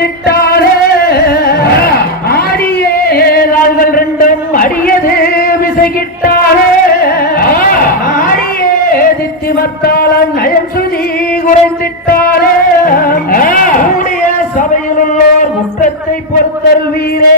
குறைந்திட்டாரே ஆடியே நாள்கள் ரெண்டும் அடியது விசைகிட்டாரே ஆடியே தித்திமத்தாளன் நயம் சுதி குறைந்திட்டாரே கூடிய சபையில் உள்ளோர் குற்றத்தை பொறுத்தல் வீரே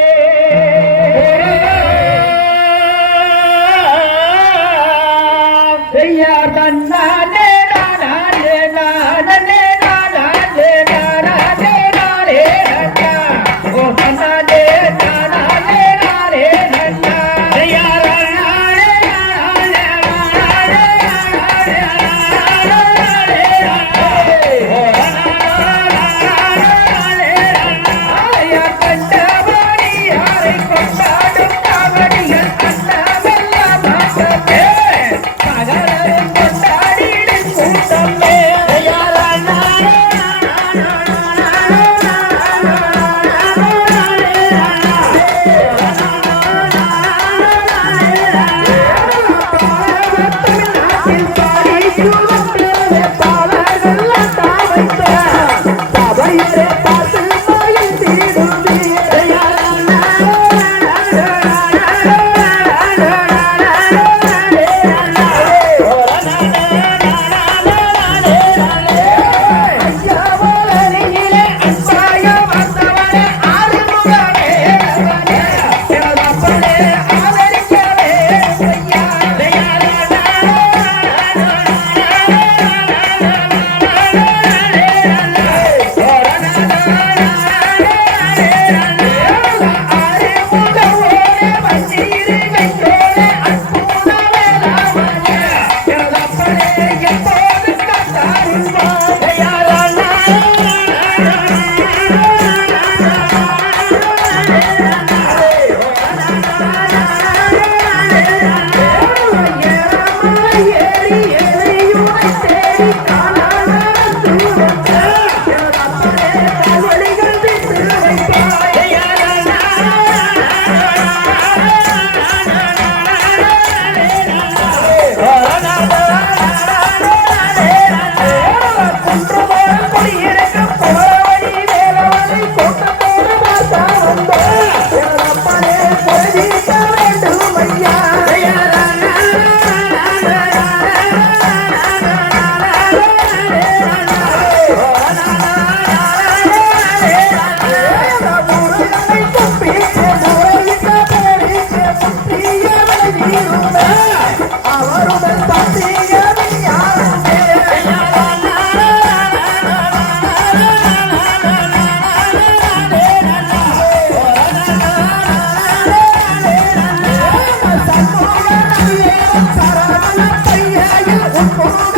Christmas.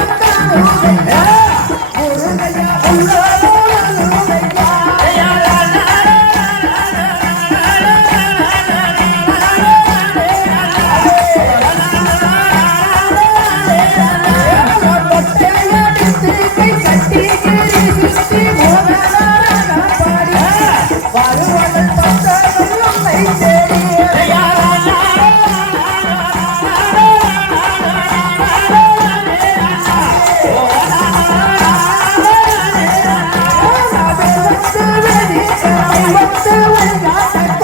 ಒತ್ತುವ